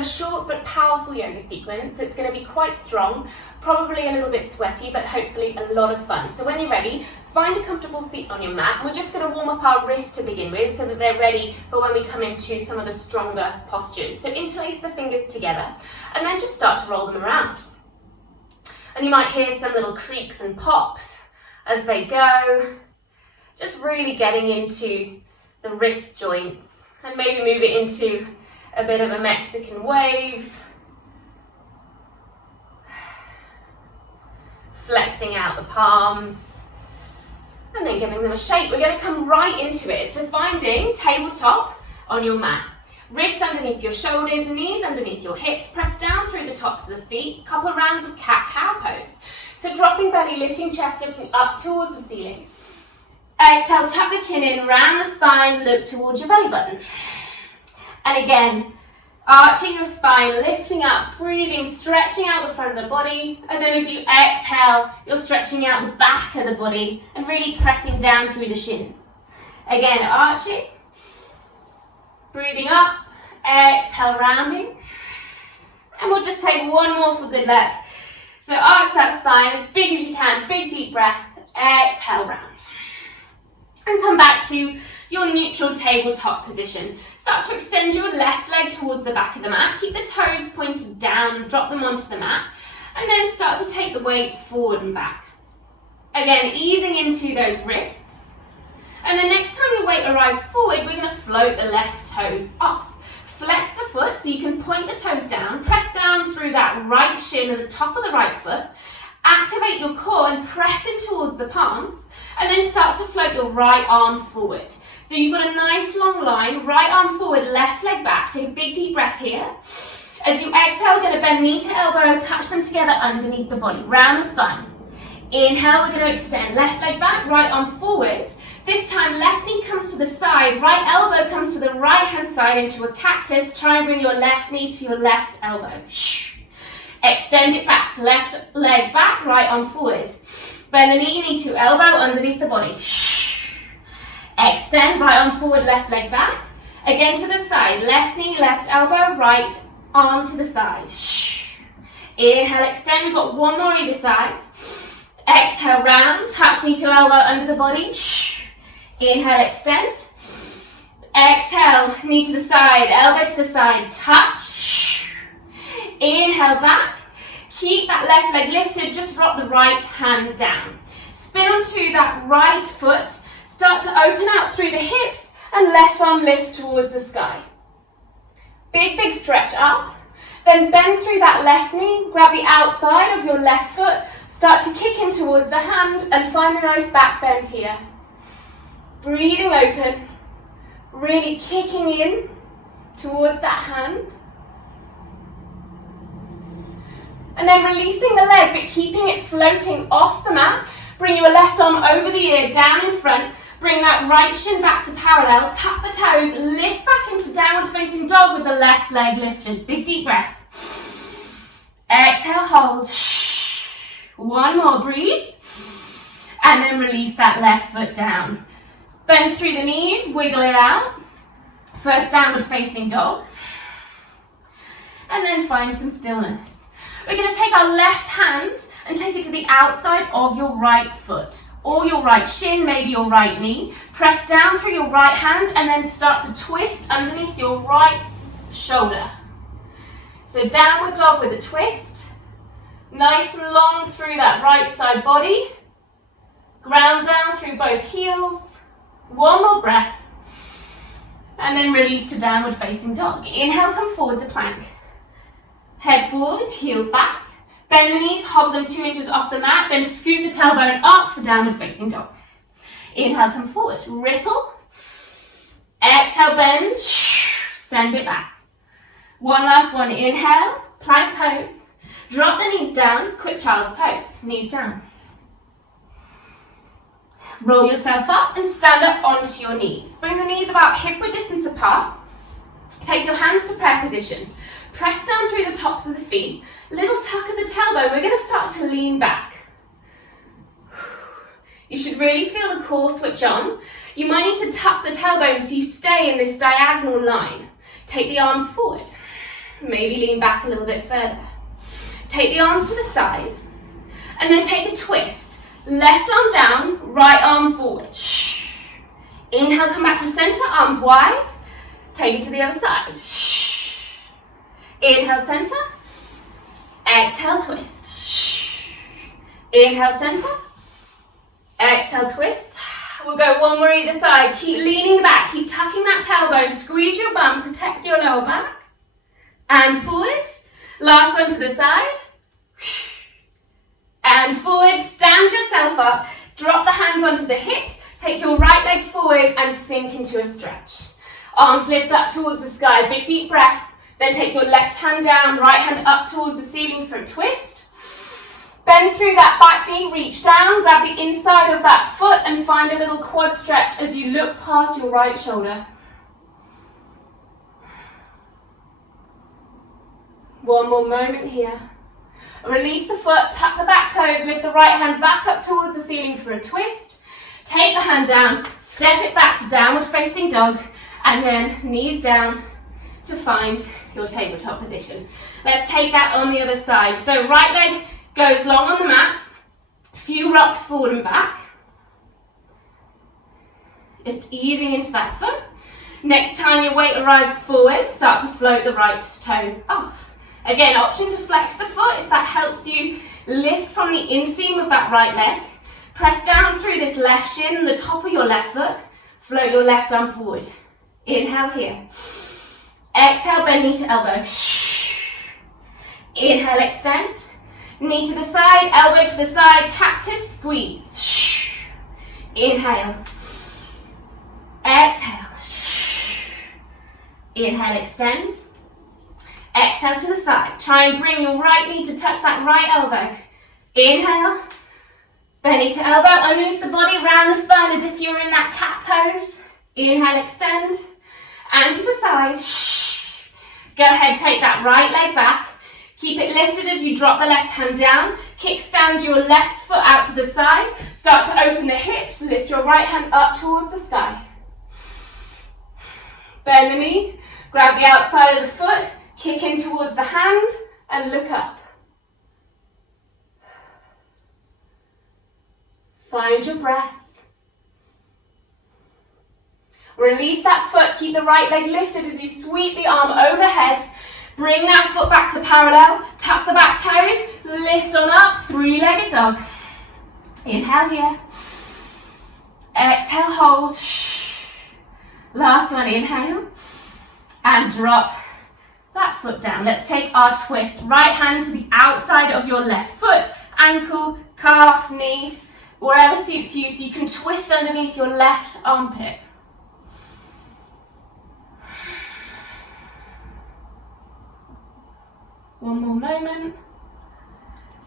a short but powerful yoga sequence that's going to be quite strong, probably a little bit sweaty, but hopefully a lot of fun. So when you're ready, find a comfortable seat on your mat, and we're just going to warm up our wrists to begin with so that they're ready for when we come into some of the stronger postures. So interlace the fingers together and then just start to roll them around. And you might hear some little creaks and pops as they go, just really getting into the wrist joints, and maybe move it into a bit of a Mexican wave. Flexing out the palms and then giving them a shake. We're going to come right into it. So finding tabletop on your mat. Wrists underneath your shoulders, knees underneath your hips. Press down through the tops of the feet. A couple of rounds of cat-cow pose. So dropping belly, lifting chest, looking up towards the ceiling. Exhale, tuck the chin in, round the spine, look towards your belly button. And again, arching your spine, lifting up, breathing, stretching out the front of the body. And then as you exhale, you're stretching out the back of the body and really pressing down through the shins. Again, arching, breathing up, exhale, rounding. And we'll just take one more for good luck. So arch that spine as big as you can, big deep breath, exhale, round. And come back to your neutral tabletop position. Start to extend your left leg towards the back of the mat. Keep the toes pointed down and drop them onto the mat. And then start to take the weight forward and back. Again, easing into those wrists. And then next time your weight arrives forward, we're going to float the left toes off. Flex the foot so you can point the toes down. Press down through that right shin and the top of the right foot. Activate your core and press in towards the palms. And then start to float your right arm forward. So you've got a nice long line, right arm forward, left leg back. Take a big deep breath here. As you exhale, going to bend knee to elbow, touch them together underneath the body, round the spine. Inhale, we're going to extend left leg back, right arm forward. This time, left knee comes to the side, right elbow comes to the right hand side into a cactus. Try and bring your left knee to your left elbow. Extend it back, left leg back, right arm forward. Bend the knee to elbow underneath the body. Extend, right arm forward, left leg back. Again to the side, left knee, left elbow, right arm to the side. Inhale, extend, we've got one more either side. Exhale, round, touch knee to elbow under the body. Inhale, extend. Exhale, knee to the side, elbow to the side, touch. Inhale, back. Keep that left leg lifted, just drop the right hand down. Spin onto that right foot, start to open out through the hips, and left arm lifts towards the sky. Big, big stretch up, then bend through that left knee, grab the outside of your left foot, start to kick in towards the hand, and find a nice back bend here. Breathing open, really kicking in towards that hand. And then releasing the leg, but keeping it floating off the mat. Bring your left arm over the ear, down in front. Bring that right shin back to parallel. Tuck the toes, lift back into downward facing dog with the left leg lifted. Big deep breath. Exhale, hold. One more, breathe. And then release that left foot down. Bend through the knees, wiggle it out. First downward facing dog. And then find some stillness. We're going to take our left hand and take it to the outside of your right foot, or your right shin, maybe your right knee. Press down through your right hand and then start to twist underneath your right shoulder. So downward dog with a twist. Nice and long through that right side body. Ground down through both heels. One more breath. And then release to downward facing dog. Inhale, come forward to plank. Head forward, heels back. Bend the knees, hobble them 2 inches off the mat, then scoot the tailbone up for downward facing dog. Inhale, come forward, ripple. Exhale, bend, send it back. One last one, inhale, plank pose. Drop the knees down, quick child's pose, knees down. Roll yourself up and stand up onto your knees. Bring the knees about hip-width distance apart. Take your hands to prayer position. Press down through the tops of the feet. Little tuck of the tailbone. We're going to start to lean back. You should really feel the core switch on. You might need to tuck the tailbone so you stay in this diagonal line. Take the arms forward. maybe lean back a little bit further. Take the arms to the side, and then take a twist. Left arm down, right arm forward. Inhale, come back to center, arms wide. Take it to the other side. Inhale, center. Exhale, twist. Inhale, center. Exhale, twist. We'll go one more either side. Keep leaning back, keep tucking that tailbone, squeeze your bum, protect your lower back. And forward. Last one to the side. And forward, stand yourself up, drop the hands onto the hips, take your right leg forward and sink into a stretch. Arms lift up towards the sky, big deep breath. Then take your left hand down, right hand up towards the ceiling for a twist. Bend through that back knee, reach down, grab the inside of that foot and find a little quad stretch as you look past your right shoulder. One more moment here. Release the foot, tuck the back toes, lift the right hand back up towards the ceiling for a twist. Take the hand down, step it back to downward facing dog, and then knees down to find your tabletop position. Let's take that on the other side. So right leg goes long on the mat, few rocks forward and back. Just easing into that foot. Next time your weight arrives forward, start to float the right toes off. Again, option to flex the foot if that helps you lift from the inseam of that right leg. Press down through this left shin and the top of your left foot. Float your left arm forward. Inhale here. Exhale, bend knee to elbow. Inhale, extend. Knee to the side, elbow to the side, cactus, squeeze. Inhale. Exhale. Inhale, extend. Exhale to the side. Try and bring your right knee to touch that right elbow. Inhale. Bend knee to elbow, underneath the body, round the spine as if you're in that cat pose. Inhale, extend. And to the side. Go ahead, take that right leg back. Keep it lifted as you drop the left hand down. Kickstand your left foot out to the side. Start to open the hips. Lift your right hand up towards the sky. Bend the knee. Grab the outside of the foot. Kick in towards the hand and look up. Find your breath. Release that foot. Keep the right leg lifted as you sweep the arm overhead. Bring that foot back to parallel. Tuck the back toes. Lift on up. Three-legged dog. Inhale here. Exhale, hold. Last one, inhale. And drop that foot down. Let's take our twist. Right hand to the outside of your left foot. Ankle, calf, knee, wherever suits you. So you can twist underneath your left armpit. One more moment.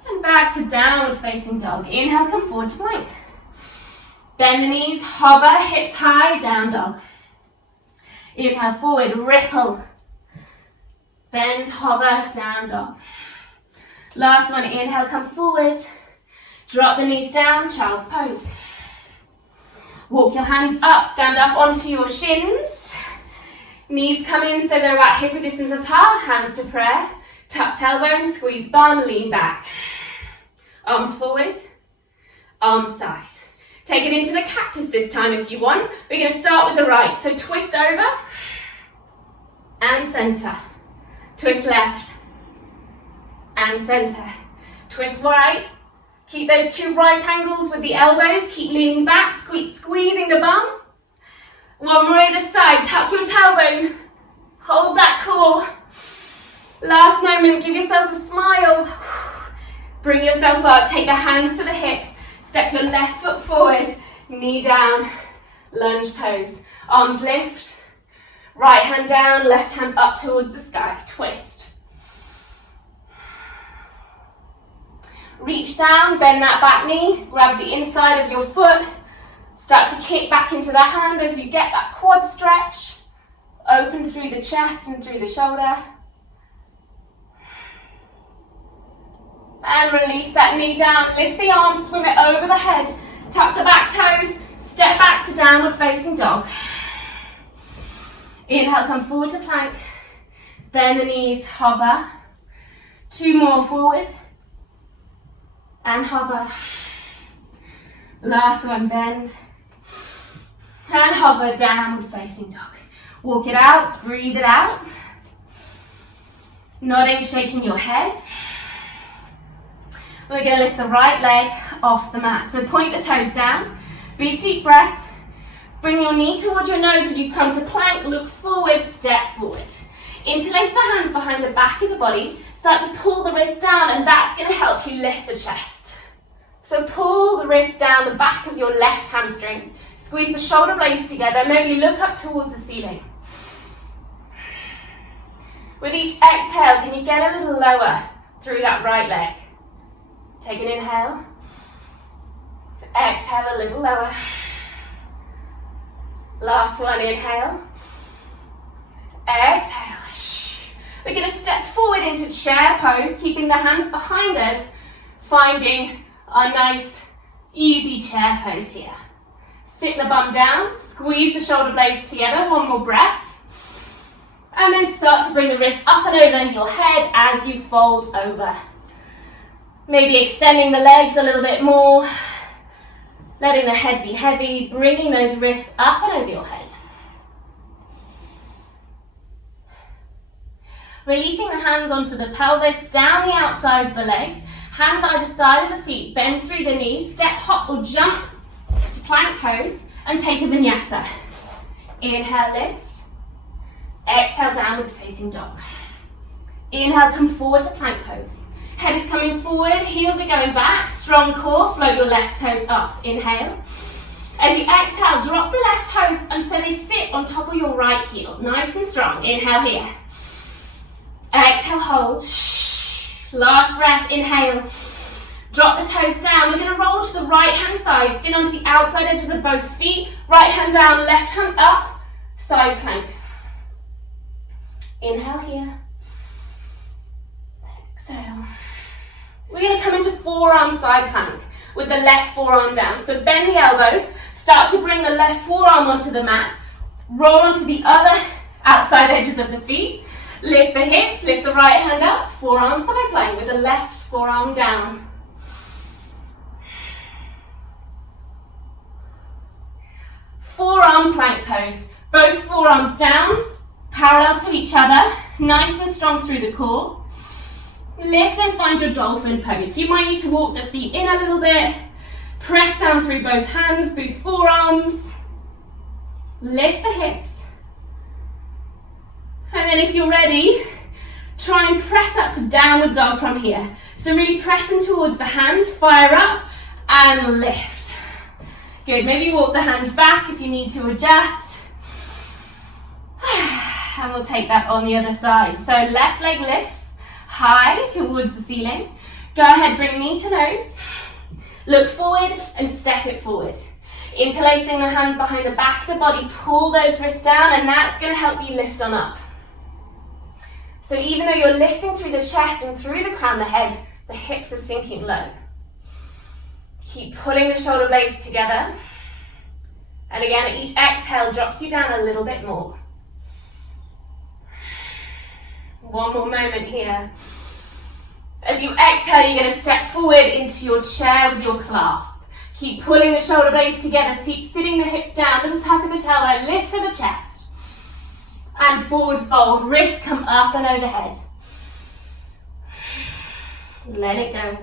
And back to downward facing dog. Inhale, come forward to plank. Bend the knees, hover, hips high, down dog. Inhale, forward, ripple. Bend, hover, down dog. Last one, inhale, come forward. Drop the knees down, child's pose. Walk your hands up, stand up onto your shins. Knees come in so they're about hip distance apart, hands to prayer. Tuck tailbone, squeeze bum, lean back. Arms forward, arms side. Take it into the cactus this time if you want. We're going to start with the right. So twist over and center. Twist left and center. Twist right. Keep those two right angles with the elbows. Keep leaning back, squeezing the bum. One more either side. Tuck your tailbone. Hold that core. Last moment, give yourself a smile. Bring yourself up, take the hands to the hips, step your left foot forward, knee down, lunge pose. Arms lift, right hand down, left hand up towards the sky, twist. Reach down, bend that back knee, grab the inside of your foot, start to kick back into the hand as you get that quad stretch. Open through the chest and through the shoulder. And release that knee down, lift the arms, swim it over the head, tuck the back toes, step back to downward facing dog. Inhale, come forward to plank. Bend the knees, hover. 2 more forward. And hover. Last one, bend. And hover, downward facing dog. Walk it out, breathe it out. Nodding, shaking your head. We're going to lift the right leg off the mat. So point the toes down. Big deep breath. Bring your knee towards your nose as you come to plank. Look forward, step forward. Interlace the hands behind the back of the body. Start to pull the wrist down, and that's going to help you lift the chest. So pull the wrist down the back of your left hamstring. Squeeze the shoulder blades together. Maybe look up towards the ceiling. With each exhale, can you get a little lower through that right leg? Take an inhale. Exhale a little lower. Last one, inhale. Exhale. We're going to step forward into chair pose, keeping the hands behind us, finding a nice, easy chair pose here. Sit the bum down, squeeze the shoulder blades together, 1 more breath. And then start to bring the wrists up and over your head as you fold over. Maybe extending the legs a little bit more, letting the head be heavy, bringing those wrists up and over your head. Releasing the hands onto the pelvis, down the outsides of the legs, hands either side of the feet, bend through the knees, step, hop or jump to plank pose and take a vinyasa. Inhale, lift. Exhale, downward facing dog. Inhale, come forward to plank pose. Head is coming forward, heels are going back, strong core, float your left toes up. Inhale. As you exhale, drop the left toes and so they sit on top of your right heel, nice and strong. Inhale here. Exhale, hold. Last breath, inhale. Drop the toes down. We're going to roll to the right hand side, spin onto the outside edges of both feet, right hand down, left hand up, side plank. Inhale here. Exhale. We're going to come into forearm side plank with the left forearm down. So bend the elbow, start to bring the left forearm onto the mat, roll onto the other outside edges of the feet, lift the hips, lift the right hand up, forearm side plank with the left forearm down. Forearm plank pose, both forearms down, parallel to each other, nice and strong through the core. Lift and find your dolphin pose. You might need to walk the feet in a little bit, press down through both hands, both forearms, lift the hips. And then if you're ready, try and press up to downward dog from here. So really pressing towards the hands, fire up and lift. Good, maybe walk the hands back if you need to adjust. And we'll take that on the other side. So left leg lifts high towards the ceiling. Go ahead, bring knee to nose. Look forward and step it forward. Interlacing the hands behind the back of the body, pull those wrists down and that's going to help you lift on up. So even though you're lifting through the chest and through the crown of the head, the hips are sinking low. Keep pulling the shoulder blades together. And again, each exhale drops you down a little bit more. One more moment here. As you exhale, you're going to step forward into your chair with your clasp. Keep pulling the shoulder blades together, sitting the hips down, little tuck of the tailbone, lift for the chest. And forward fold, wrists come up and overhead. Let it go.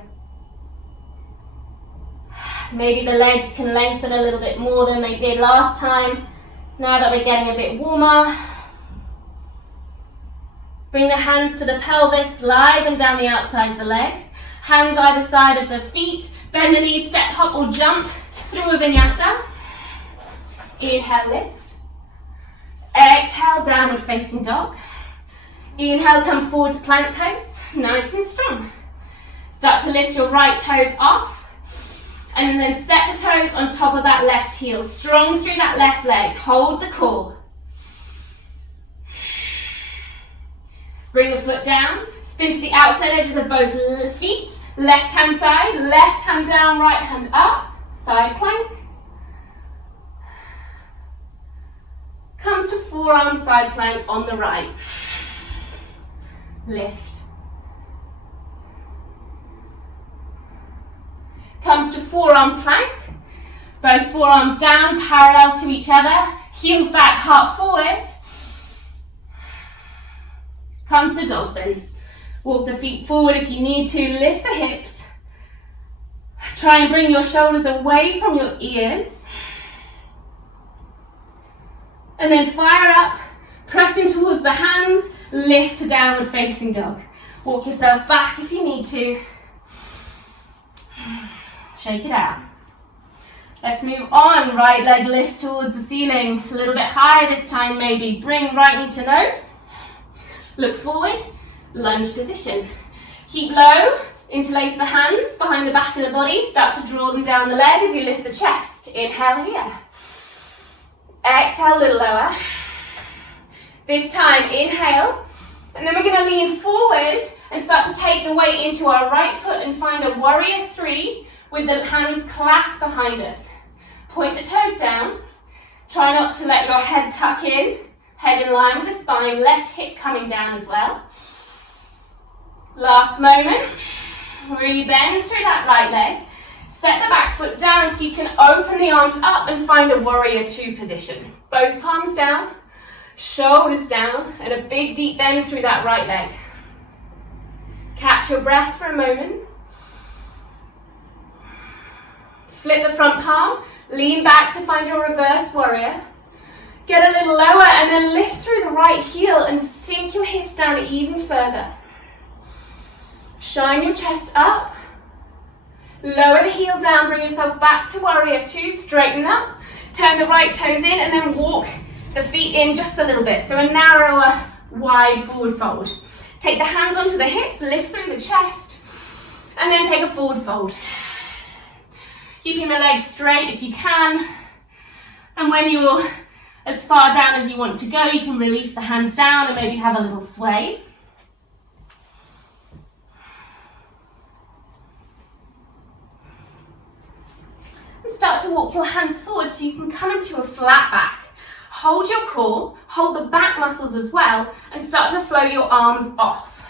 Maybe the legs can lengthen a little bit more than they did last time. Now that we're getting a bit warmer. Bring the hands to the pelvis, slide them down the outsides of the legs. Hands either side of the feet. Bend the knees, step, hop or jump through a vinyasa. Inhale, lift. Exhale, downward facing dog. Inhale, come forward to plank pose, nice and strong. Start to lift your right toes off. And then set the toes on top of that left heel. Strong through that left leg. Hold the core. Bring the foot down. Spin to the outside edges of both feet. Left hand side, left hand down, right hand up. Side plank. Comes to forearm side plank on the right. lift. Comes to forearm plank. Both forearms down, parallel to each other. Heels back, heart forward. Comes to dolphin. Walk the feet forward if you need to. Lift the hips. Try and bring your shoulders away from your ears. And then fire up, pressing towards the hands. Lift to downward facing dog. Walk yourself back if you need to. Shake it out. Let's move on. Right leg lifts towards the ceiling. A little bit higher this time maybe. Bring right knee to nose. Look forward. Lunge position. Keep low. Interlace the hands behind the back of the body. Start to draw them down the leg as you lift the chest. Inhale here. Exhale a little lower. This time inhale. And then we're going to lean forward and start to take the weight into our right foot and find a warrior three with the hands clasped behind us. Point the toes down. Try not to let your head tuck in. Head in line with the spine. Left hip coming down as well. Last moment. Really bend through that right leg. Set the back foot down so you can open the arms up and find a warrior two position. Both palms down. Shoulders down. And a big deep bend through that right leg. Catch your breath for a moment. Flip the front palm, lean back to find your reverse warrior. Get a little lower and then lift through the right heel and sink your hips down even further. Shine your chest up. Lower the heel down, bring yourself back to warrior two, straighten up. Turn the right toes in and then walk the feet in just a little bit. So a narrower, wide forward fold. Take the hands onto the hips, lift through the chest, and then take a forward fold. Keeping the legs straight if you can. And when you're as far down as you want to go, you can release the hands down and maybe have a little sway. And start to walk your hands forward so you can come into a flat back. Hold your core, hold the back muscles as well, and start to flow your arms off.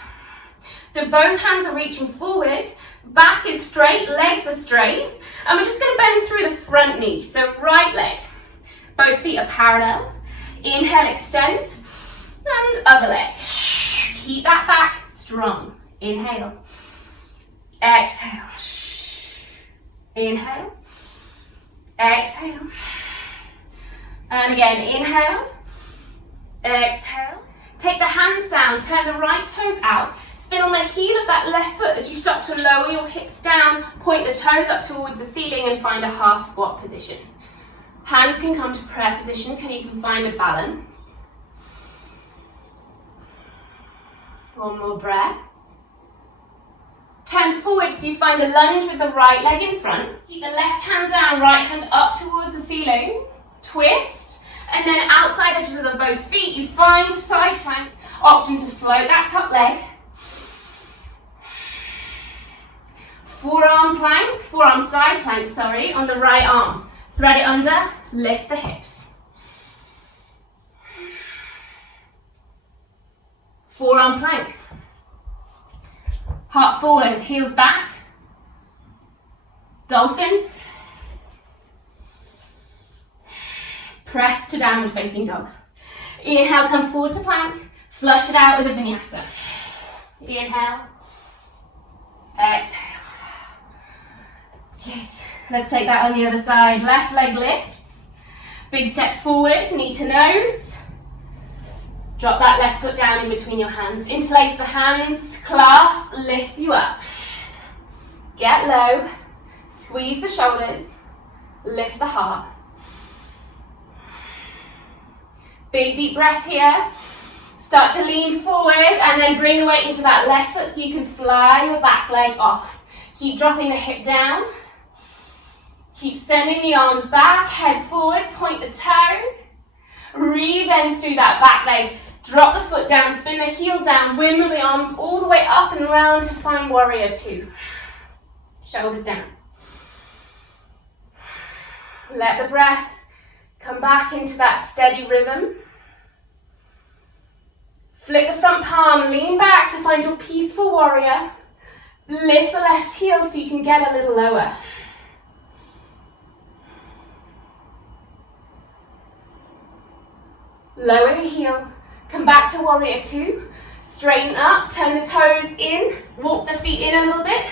So both hands are reaching forward. Back is straight, legs are straight, and we're just going to bend through the front knee. So right leg, both feet are parallel. Inhale, extend, and other leg. Keep that back strong. Inhale, exhale, inhale, exhale, and again, inhale, exhale. Take the hands down, turn the right toes out. Spin on the heel of that left foot as you start to lower your hips down, point the toes up towards the ceiling and find a half squat position. Hands can come to prayer position, so you can find a balance. One more breath. Turn forward so you find a lunge with the right leg in front. Keep the left hand down, right hand up towards the ceiling. Twist, and then outside edges of both feet, you find side plank, option to float that top leg. Forearm side plank, on the right arm. Thread it under, lift the hips. Forearm plank. Heart forward, heels back. Dolphin. Press to downward facing dog. Inhale, come forward to plank. Flush it out with a vinyasa. Inhale. Exhale. Good. Let's take that on the other side. Left leg lifts. Big step forward, knee to nose. Drop that left foot down in between your hands. Interlace the hands, clasp, lifts you up. Get low, squeeze the shoulders, lift the heart. Big deep breath here. Start to lean forward and then bring the weight into that left foot so you can fly your back leg off. Keep dropping the hip down. Keep sending the arms back, head forward, point the toe. Re-bend through that back leg. Drop the foot down, spin the heel down, windmill the arms all the way up and around to find warrior two. Shoulders down. Let the breath come back into that steady rhythm. Flick the front palm, lean back to find your peaceful warrior. Lift the left heel so you can get a little lower. Lower the heel, come back to warrior two. Straighten up, turn the toes in, walk the feet in a little bit.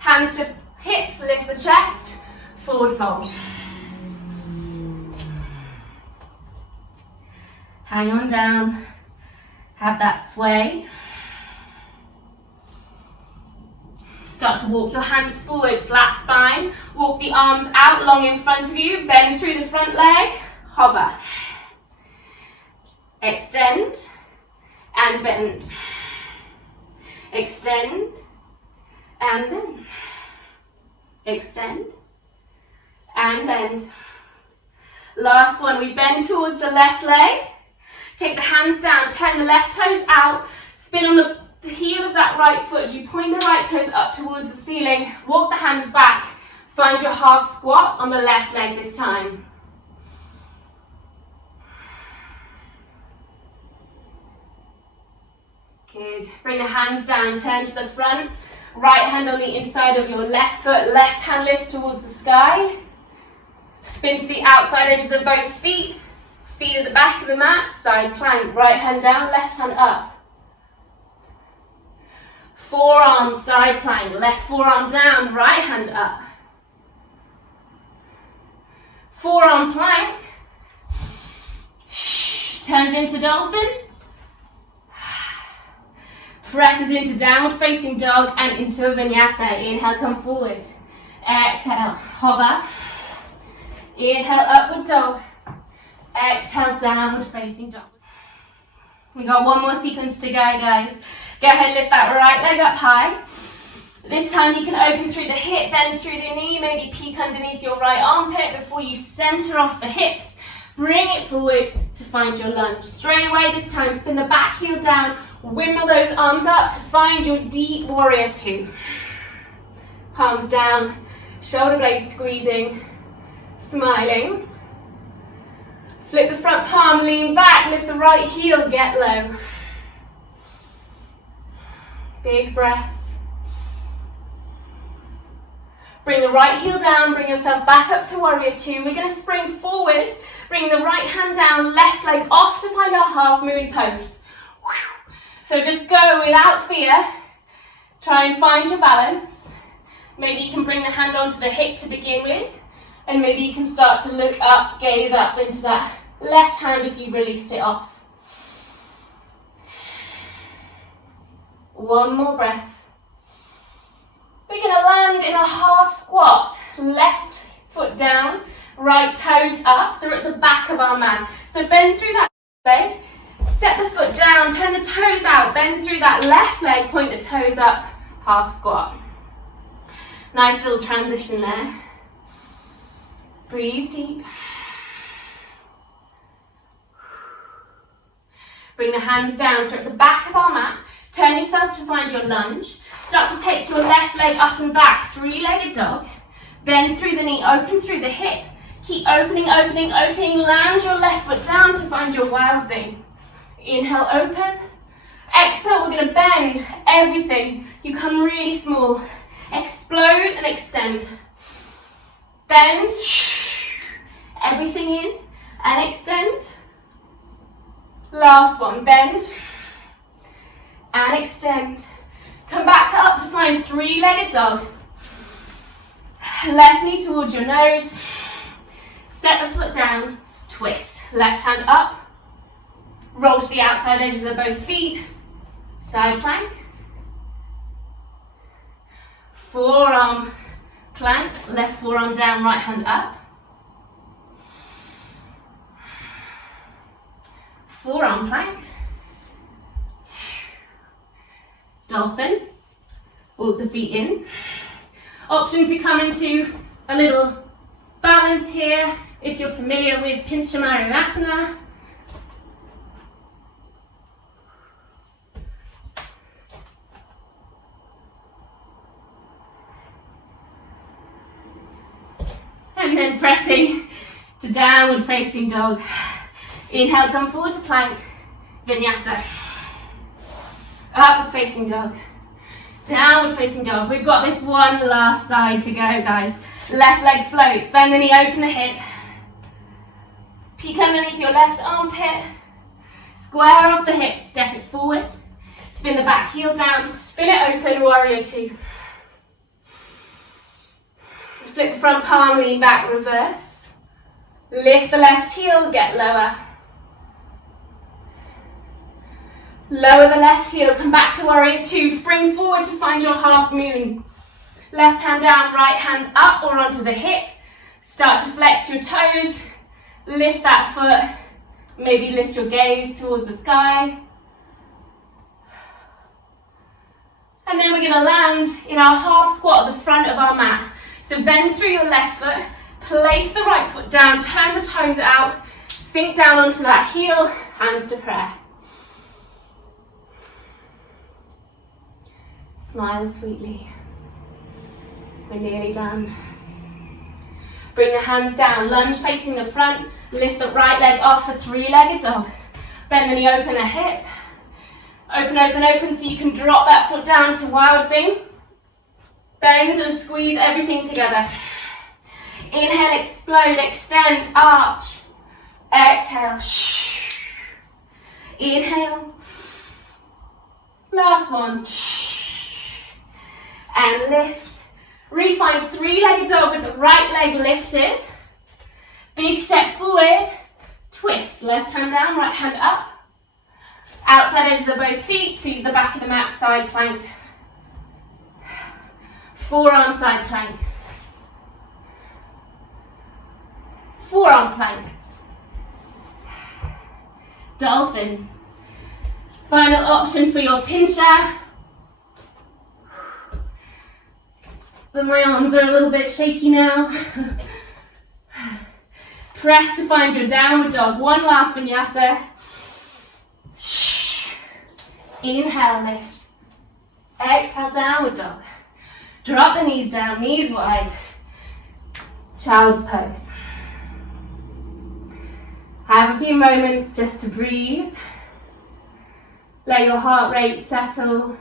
Hands to hips, lift the chest, forward fold. Hang on down, have that sway. Start to walk your hands forward, flat spine. Walk the arms out long in front of you, bend through the front leg, hover. Extend and bend. Extend and bend. Extend and bend. Last one, we bend towards the left leg. Take the hands down, turn the left toes out, spin on the heel of that right foot as you point the right toes up towards the ceiling. Walk the hands back, find your half squat on the left leg this time. Good. Bring the hands down, turn to the front. Right hand on the inside of your left foot, left hand lifts towards the sky. Spin to the outside edges of both feet. Feet at the back of the mat, side plank. Right hand down, left hand up. Forearm, side plank. Left forearm down, right hand up. Forearm plank. Turns into dolphin. Presses into downward facing dog and into a vinyasa. Inhale, come forward. Exhale, hover. Inhale, upward dog. Exhale, downward facing dog. We got one more sequence to go, guys. Go ahead, lift that right leg up high. This time you can open through the hip, bend through the knee, maybe peek underneath your right armpit before you center off the hips. Bring it forward to find your lunge. Straight away this time, spin the back heel down, wimble those arms up to find your deep warrior two. Palms down, shoulder blades squeezing, smiling. Flip the front palm, lean back, lift the right heel, get low. Big breath. Bring the right heel down, bring yourself back up to warrior two. We're going to spring forward, bring the right hand down, left leg off to find our half moon pose. So just go without fear. Try and find your balance. Maybe you can bring the hand onto the hip to begin with, and maybe you can start to look up, gaze up into that left hand if you released it off. One more breath. We're going to land in a half squat. Left foot down, right toes up. So we're at the back of our mat. So bend through that leg, set the foot down, turn the toes out, bend through that left leg, point the toes up, half squat. Nice little transition there. Breathe deep. Bring the hands down, so at the back of our mat, turn yourself to find your lunge. Start to take your left leg up and back, three-legged dog. Bend through the knee, open through the hip. Keep opening, opening, opening. Land your left foot down to find your wild thing. Inhale, open. Exhale, we're going to bend everything. You come really small. Explode and extend. Bend. Everything in and extend. Last one, bend and extend. Come back to up to find three-legged dog. Left knee towards your nose. Set the foot down, twist. Left hand up. Roll to the outside edges of both feet. Side plank. Forearm plank. Left forearm down, right hand up. Forearm plank. Dolphin. Walk the feet in. Option to come into a little balance here if you're familiar with Vinyasa. And then pressing to downward facing dog. Inhale, come forward to plank, Vinyasa. Upward facing dog. Downward facing dog. We've got this one last side to go, guys. Left leg floats. Bend the knee, open the hip. Peek underneath your left armpit. Square off the hips, step it forward. Spin the back heel down, spin it open, warrior two. Flip the front palm, lean back, reverse. Lift the left heel, get lower. Lower the left heel, come back to warrior two. Spring forward to find your half moon. Left hand down, right hand up or onto the hip. Start to flex your toes. Lift that foot. Maybe lift your gaze towards the sky. And then we're going to land in our half squat at the front of our mat. So bend through your left foot, place the right foot down, turn the toes out, sink down onto that heel, hands to prayer. Smile sweetly. We're nearly done. Bring the hands down, lunge facing the front, lift the right leg off for three-legged dog. Bend the knee, open a hip. Open, open, open, so you can drop that foot down to wild thing. Bend and squeeze everything together. Inhale, explode, extend, arch. Exhale. Inhale. Last one. And lift. Refine three-legged dog with the right leg lifted. Big step forward. Twist. Left hand down, right hand up. Outside edges of both feet. Feet the back of the mat, side plank. Forearm side plank. Forearm plank. Dolphin. Final option for your pincher. But my arms are a little bit shaky now. Press to find your downward dog. One last vinyasa. Inhale, lift. Exhale, downward dog. Drop the knees down, knees wide. Child's pose. Have a few moments just to breathe. Let your heart rate settle.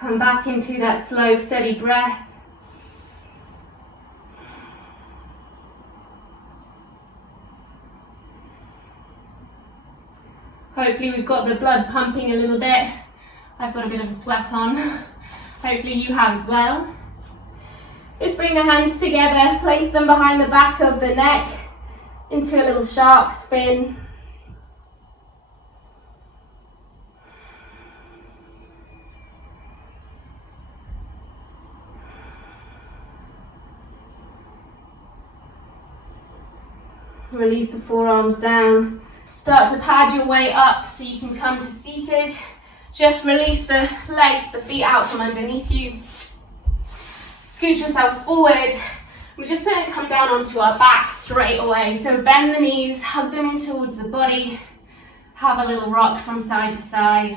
Come back into that slow, steady breath. Hopefully we've got the blood pumping a little bit. I've got a bit of a sweat on. Hopefully you have as well. Just bring the hands together, place them behind the back of the neck into a little shark spin. Release the forearms down. Start to pad your way up so you can come to seated. Just release the legs, the feet out from underneath you. Scoot yourself forward. We're just going to come down onto our back straight away. So bend the knees, hug them in towards the body. Have a little rock from side to side.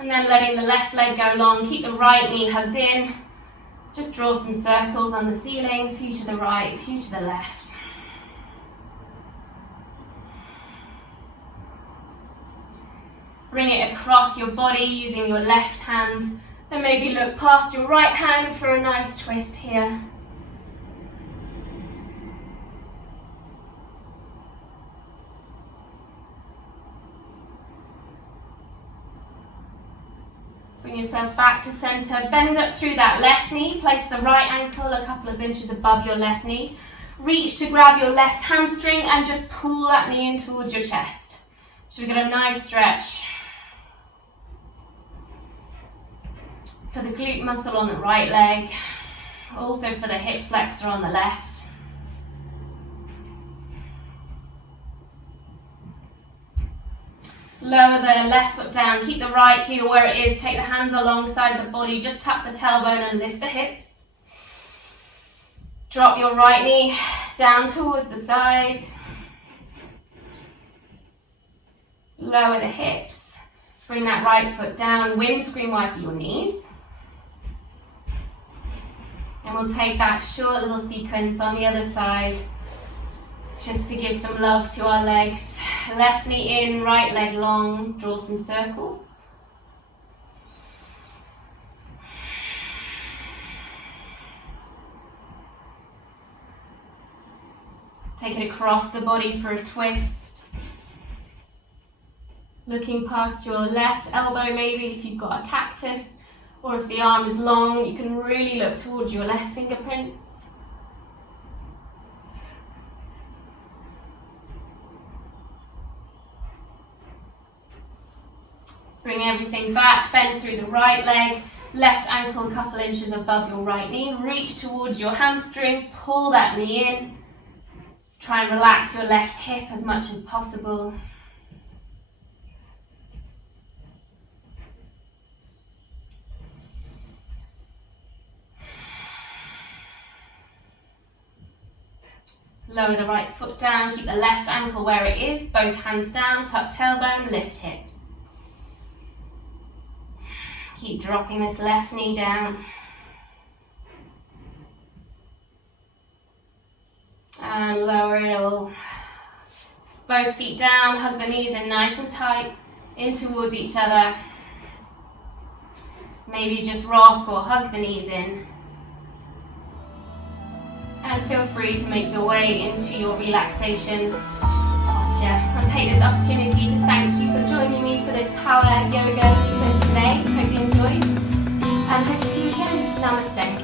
And then letting the left leg go long, keep the right knee hugged in. Just draw some circles on the ceiling, few to the right, few to the left. Bring it across your body using your left hand. Then maybe look past your right hand for a nice twist here. Bring yourself back to center, bend up through that left knee, place the right ankle a couple of inches above your left knee. Reach to grab your left hamstring and just pull that knee in towards your chest. So we get a nice stretch. For the glute muscle on the right leg, also for the hip flexor on the left. Lower the left foot down, keep the right heel where it is, take the hands alongside the body, just tuck the tailbone and lift the hips. Drop your right knee down towards the side. Lower the hips, bring that right foot down, windscreen wiper your knees. And we'll take that short little sequence on the other side, just to give some love to our legs. Left knee in, right leg long, draw some circles. Take it across the body for a twist. Looking past your left elbow maybe if you've got a cactus, or if the arm is long, you can really look towards your left fingerprints. Bring everything back, bend through the right leg, left ankle a couple inches above your right knee. Reach towards your hamstring, pull that knee in. Try and relax your left hip as much as possible. Lower the right foot down, keep the left ankle where it is, both hands down, tuck tailbone, lift hips. Keep dropping this left knee down. And lower it all. Both feet down, hug the knees in nice and tight, in towards each other. Maybe just rock or hug the knees in. And feel free to make your way into your relaxation posture. I'll take this opportunity to thank you for joining me for this power yoga sequence today. Hope you enjoyed. And hope to see you again. Namaste.